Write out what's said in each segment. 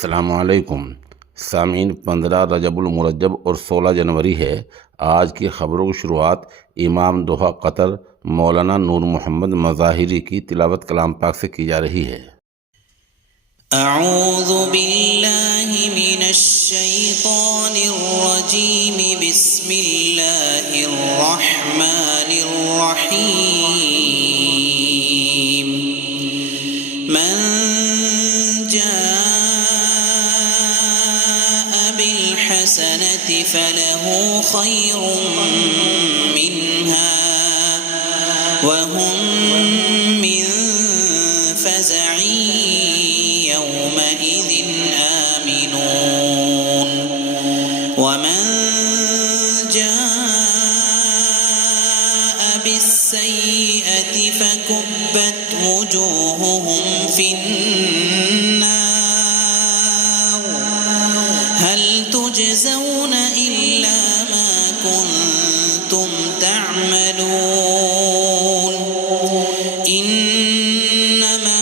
अस्सलामुअलैकुम सामीन। 15 रजबुल मुरज्जब और 16 जनवरी है। आज की खबरों की शुरुआत इमाम दोहा कतर मौलाना नूर मोहम्मद मज़ाहिरी की तिलावत कलाम पाक से की जा रही है। अऊज़ु बिल्लाहि मिनश शैतानिर रजीम बिस्मिल्लाहिर रहमानिर रहीम। मन जाअ बिल हसनति फलहु खैरुम मिन्हा व हुम मिन फज़अin यौमइज़िन आमिनून। वमन जाअ बिस्सय्यिअति फकुब्बत वुजूहुहुम फिन्नार हल तुजज़ौन इल्ला मा कुन्तुम तअमलून। इन्नमा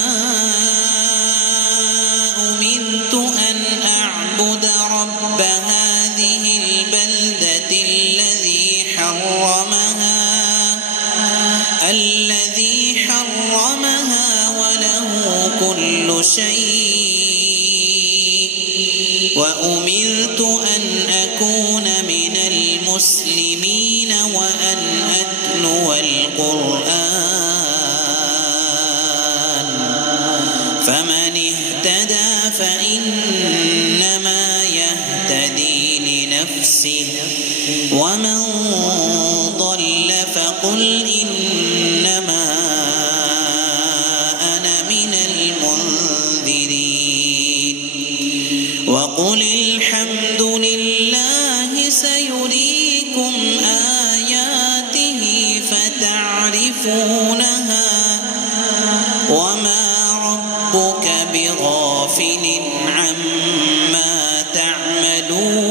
उमिरत अन अअबुद रब्ब हाज़िहिल बल्दति الذي حرمها وله كل شيء وأمرت أن أكون من المسلمين وأن أتلو القرآن فمن اهتدى فإنما يهتدي لنفسه ومن ضل فقل إنما أنا من المنذرين وقل الحمد لله سيريكم آياته فتعرفونها وما ربك بغافل عما تعملون